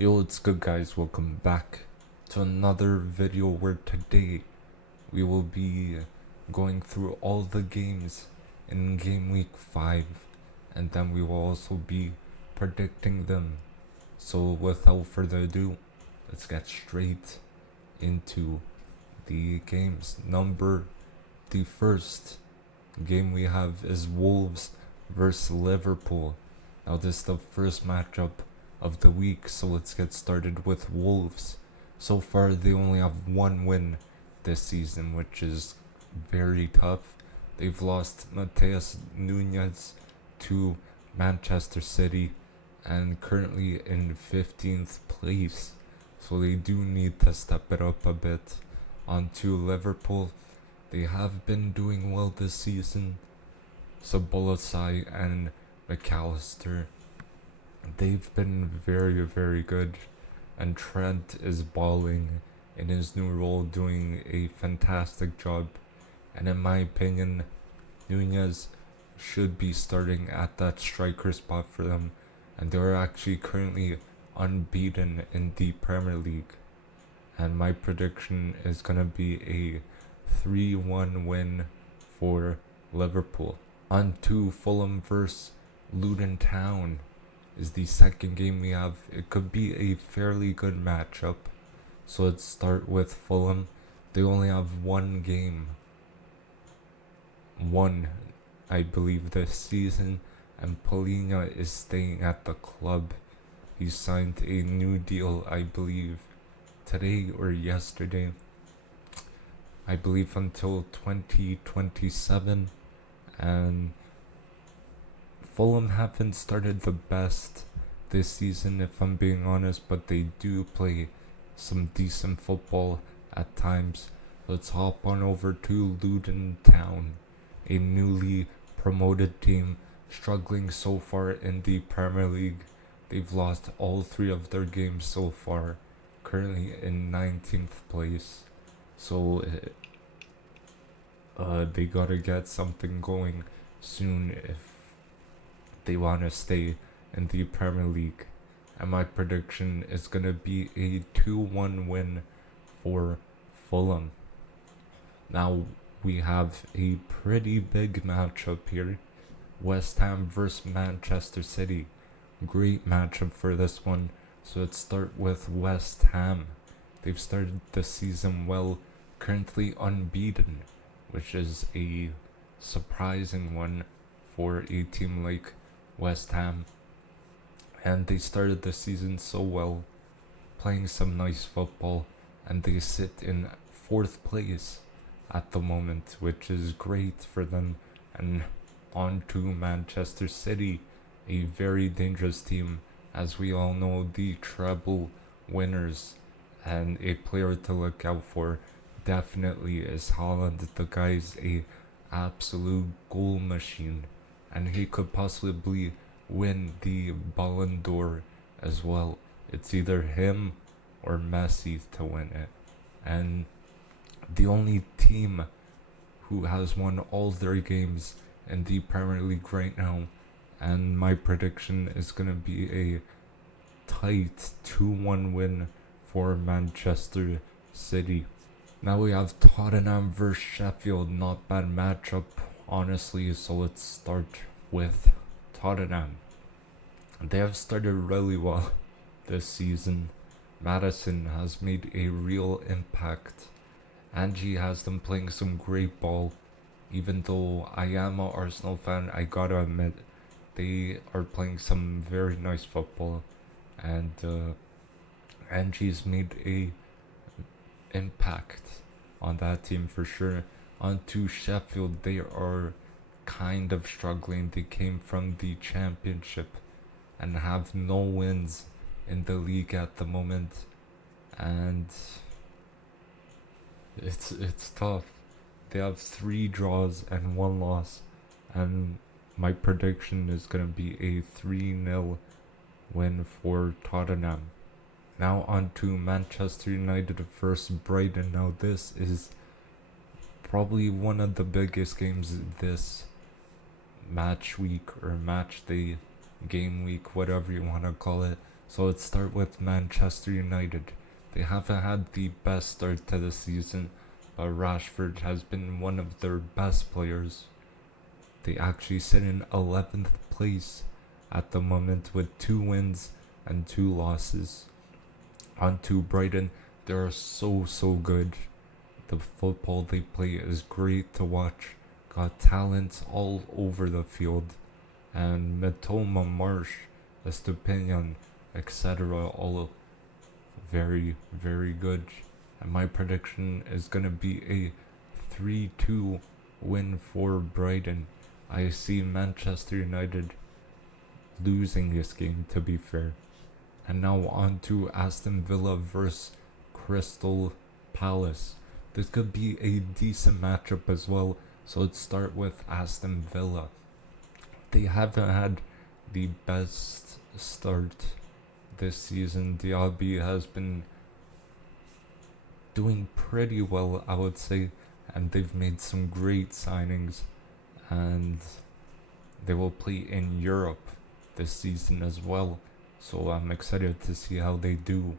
Yo, what's good guys? Welcome back to another video where today we will be going through all the games in game week 5 and then we will also be predicting them. So without further ado, let's get straight into the games. The first game we have is Wolves versus Liverpool. Now this is the first matchup of the week, so let's get started with Wolves. So far they only have one win this season, which is very tough. They've lost Mateus Nunez to Manchester City and currently in 15th place, so they do need to step it up a bit. On to Liverpool. They have been doing well this season. Sabolasai and McAllister, they've been very, very good. And Trent is balling in his new role, doing a fantastic job. And in my opinion, Nunez should be starting at that striker spot for them. And they're actually currently unbeaten in the Premier League. And my prediction is going to be a 3-1 win for Liverpool. On to Fulham vs Luton Town is the second game we have. It could be a fairly good matchup. So let's start with Fulham. They only have one game. One, I believe, this season. And Polina is staying at the club. He signed a new deal, I believe, today or yesterday. I believe until 2027. And Fulham haven't started the best this season, if I'm being honest, but they do play some decent football at times. Let's hop on over to Luton Town, a newly promoted team struggling so far in the Premier League. They've lost all 3 of their games so far, currently in 19th place. So they gotta get something going soon if they want to stay in the Premier League. And my prediction is gonna be a 2-1 win for Fulham. Now we have a pretty big matchup here. West Ham versus Manchester City. Great matchup for this one. So let's start with West Ham. They've started the season well, currently unbeaten, which is a surprising one for a team like West Ham. And they started the season so well, playing some nice football, and they sit in 4th place at the moment, which is great for them. And on to Manchester City, a very dangerous team, as we all know, the treble winners. And a player to look out for definitely is Haaland. The guy's a absolute goal machine, and he could possibly win the Ballon d'Or as well. It's either him or Messi to win it. And the only team who has won all their games in the Premier League right now, and my prediction is going to be a tight 2-1 win for Manchester City. Now we have Tottenham versus Sheffield. Not bad matchup, honestly. So let's start with Tottenham. They have started really well this season. Madison has made a real impact. Angie has them playing some great ball. Even though I am an Arsenal fan, I gotta admit, they are playing some very nice football. And Angie's made a impact on that team for sure. On to Sheffield, they are kind of struggling. They came from the Championship and have no wins in the league at the moment, and it's tough. They have 3 draws and 1 loss, and my prediction is gonna be a 3-0 win for Tottenham. Now on to Manchester United versus Brighton. Now this is probably one of the biggest games this match week or match day, game week, whatever you want to call it. So let's start with Manchester United. They haven't had the best start to the season, but Rashford has been one of their best players. They actually sit in 11th place at the moment with 2 wins and 2 losses. On to Brighton, they are so good. The football they play is great to watch. Got talent all over the field. And Matoma, Marsh, Estupinian, etc. all very good. And my prediction is going to be a 3-2 win for Brighton. I see Manchester United losing this game, to be fair. And now on to Aston Villa versus Crystal Palace. This could be a decent matchup as well. So let's start with Aston Villa. They haven't had the best start this season. Diaby has been doing pretty well, I would say, and they've made some great signings, and they will play in Europe this season as well. So I'm excited to see how they do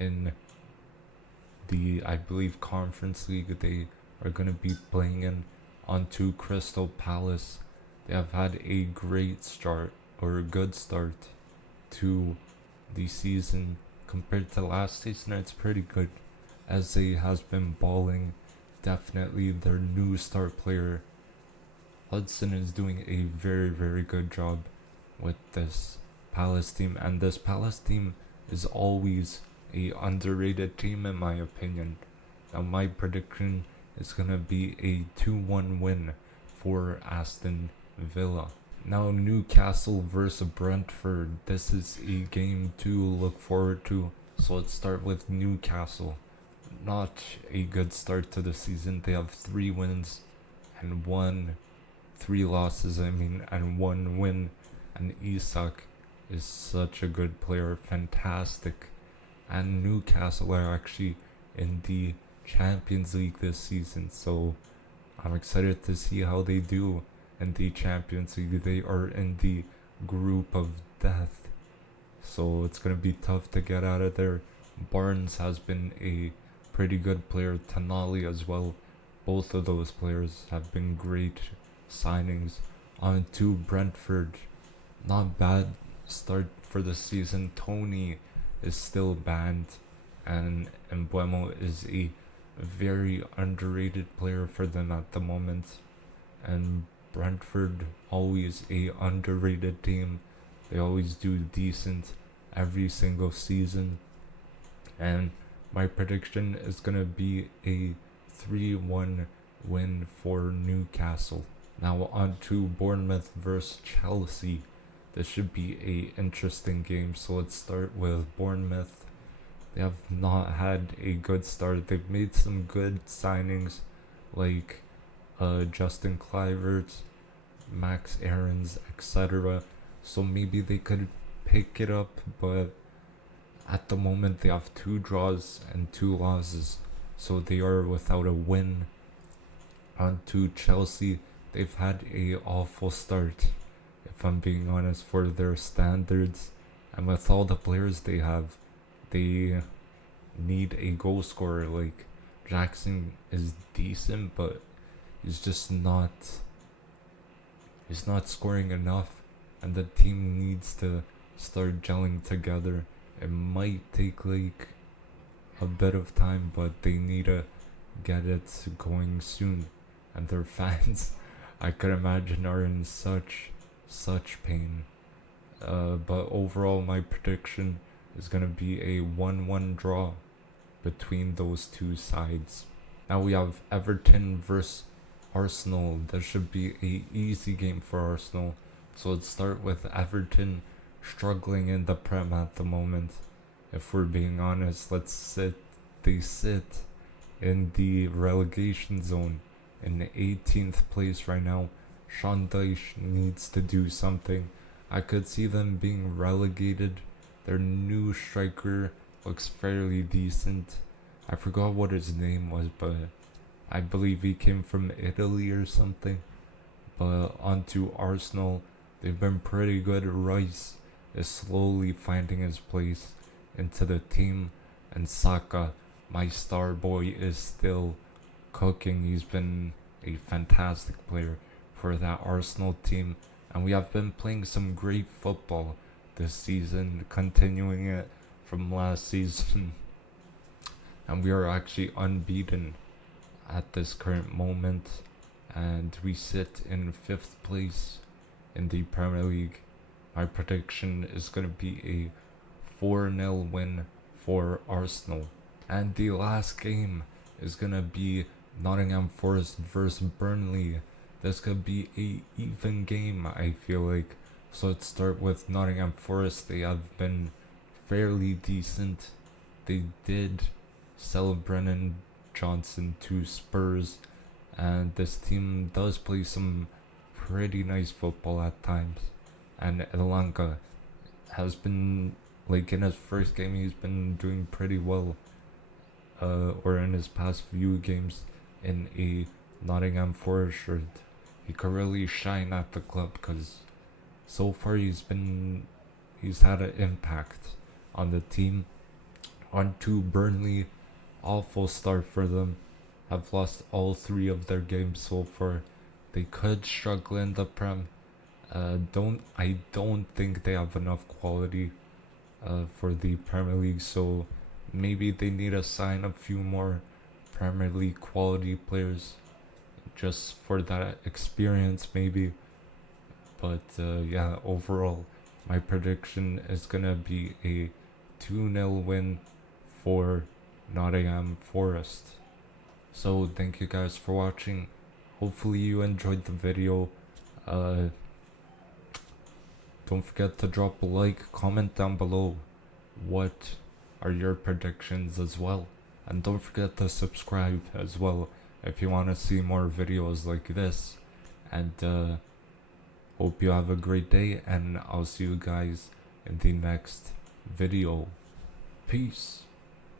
in the, I believe, Conference League they are going to be playing in. Onto Crystal Palace. They have had a great start, or a good start, to the season. Compared to last season, it's pretty good. Eze has been balling. Definitely their new star player, Hudson, is doing a very good job with this Palace team. And this Palace team is always a underrated team in my opinion. Now my prediction is going to be a 2-1 win for Aston Villa. Now Newcastle versus Brentford. This is a game to look forward to. So let's start with Newcastle. Not a good start to the season. They have 3 wins and 3 losses, and 1 win. And Isak is such a good player, fantastic. And Newcastle are actually in the Champions League this season, so I'm excited to see how they do in the Champions League. They are in the group of death, so it's going to be tough to get out of there. Barnes has been a pretty good player, Tonali as well. Both of those players have been great signings. On to Brentford. Not bad start for the season. Tony is still banned, and Embuemo is a very underrated player for them at the moment. And Brentford, always a underrated team. They always do decent every single season. And my prediction is going to be a 3-1 win for Newcastle. Now on to Bournemouth versus Chelsea. This should be a interesting game. So let's start with Bournemouth. They have not had a good start. They've made some good signings like Justin Kluivert, Max Aarons, etc. So maybe they could pick it up, but at the moment they have 2 draws and 2 losses. So they are without a win. On to Chelsea. They've had a awful start, if I'm being honest, for their standards. And with all the players they have, they need a goal scorer. Like, Jackson is decent, but he's not scoring enough, and the team needs to start gelling together. It might take like a bit of time, but they need to get it going soon. And their fans, I could imagine, are in such pain. But overall, my prediction is going to be a 1-1 draw between those 2 sides. Now we have Everton versus Arsenal. This should be a easy game for Arsenal. So let's start with Everton, struggling in the Prem at the moment. If we're being honest, they sit in the relegation zone in the 18th place right now. Sean Dyche needs to do something. I could see them being relegated. Their new striker looks fairly decent. I forgot what his name was, but I believe he came from Italy or something. But onto Arsenal, they've been pretty good. Rice is slowly finding his place into the team, and Saka, my star boy, is still cooking. He's been a fantastic player for that Arsenal team, and we have been playing some great football this season, continuing it from last season. And we are actually unbeaten at this current moment, and we sit in 5th place in the Premier League. My prediction is going to be a 4-0 win for Arsenal. And the last game is going to be Nottingham Forest versus Burnley. This could be a even game, I feel like. So let's start with Nottingham Forest. They have been fairly decent. They did sell Brennan Johnson to Spurs, and this team does play some pretty nice football at times. And Elanga has been, like, in his first game, he's been doing pretty well, or in his past few games in a Nottingham Forest shirt. He could really shine at the club because so far he's had an impact on the team. On to Burnley, awful start for them. Have lost all 3 of their games so far. They could struggle in the Prem. I don't think they have enough quality for the Premier League, so maybe they need to sign a few more Premier League quality players just for that experience maybe. But yeah, overall my prediction is gonna be a 2-0 win for Nottingham Forest. So thank you guys for watching. Hopefully you enjoyed the video. Don't forget to drop a like, comment down below what are your predictions as well. And don't forget to subscribe as well if you want to see more videos like this. And hope you have a great day, and I'll see you guys in the next video. Peace.